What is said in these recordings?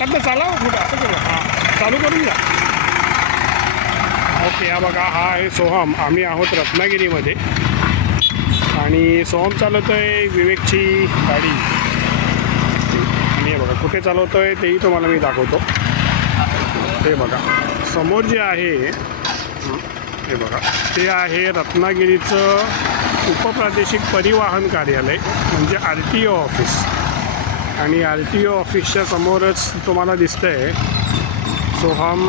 सध्या चाला कुठं असं करू. हां चालू करून द्या. ओके हा बघा हा आहे सोहम. आम्ही आहोत रत्नागिरीमध्ये आणि सोहम चालवतो आहे विवेकची गाडी. आणि हे बघा कुठे चालवतो आहे तेही तुम्हाला मी दाखवतो. हे बघा समोर जे आहे हे बघा ते आहे रत्नागिरीचं उपप्रादेशिक परिवहन कार्यालय म्हणजे RTO ऑफिस. आणि RTO ऑफिसच्या समोरच तुम्हाला दिसतं आहे सोहम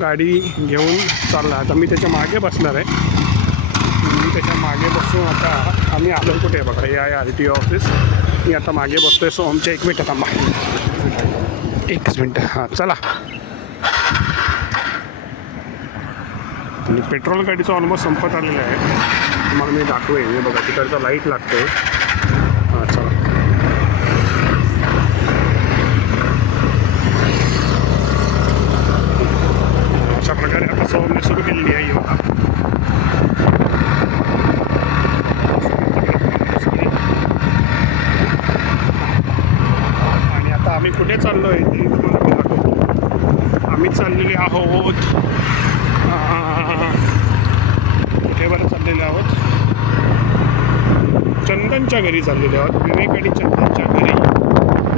गाडी घेऊन चालला. आता मी त्याच्या मागे बसणार आहे. मी त्याच्या मागे बसून आता आम्ही आलो कुठे बघा हे आहे RTO ऑफिस. मी आता मागे बसतो आहे सोहमच्या. 1 मिनटं थांबा. 1 मिनटं. हां चला. आणि पेट्रोल गाडीचं ऑलमोस्ट संपत आलेलं आहे. तुम्हाला मी दाखवेन. हे बघा तिकडचा लाईट लागतो आहे. हां चला. अशा प्रकारे आता सोहमने सुरू केलेली आहे योगा. आणि आता आम्ही कुठे चाललो आहे ते तुम्हाला मी दाखवतो. आम्ही चाललेले आहोत कुठे बरं चाललेले आहोत चंदनच्या घरी चाललेले आहोत. विवेक आणि चंदनच्या घरी.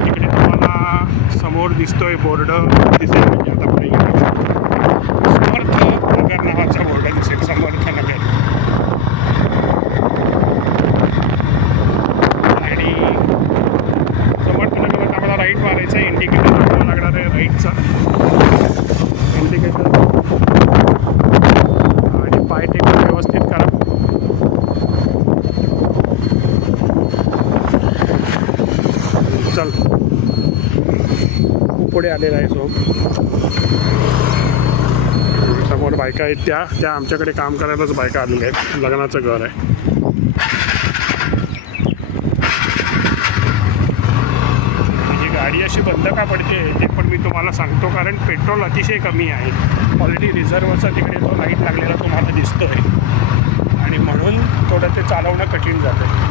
तिकडे तुम्हाला समोर दिसतोय बोर्ड दिसेल. म्हणजे आता पुढे समर्थ नगर नावाचा बोर्ड दिसेल. समर्थ नगर. आणि समर्थ नगरमध्ये आम्हाला राईट मारायचं आहे. इंडिकेटर दाखवावं लागणार आहे राईटचा. इंडिकेटर आणि पाय टेकून व्यवस्थित करा. चल पुढे आलेला आहे सोहम. समोर बायका आहेत त्या आमच्याकडे काम करायलाच बायका आलेल्या आहेत. लग्नाचं घर आहे. ही गाडी अशी बंद का पडते ते पण मी तुम्हाला सांगतो. कारण पेट्रोल अतिशय कमी आहे. ऑलरेडी रिझर्वचा तिकडे तो लाईट लागलेला तुम्हाला दिसतो आहे आणि म्हणून थोडं ते चालवणं कठीण जातं आहे.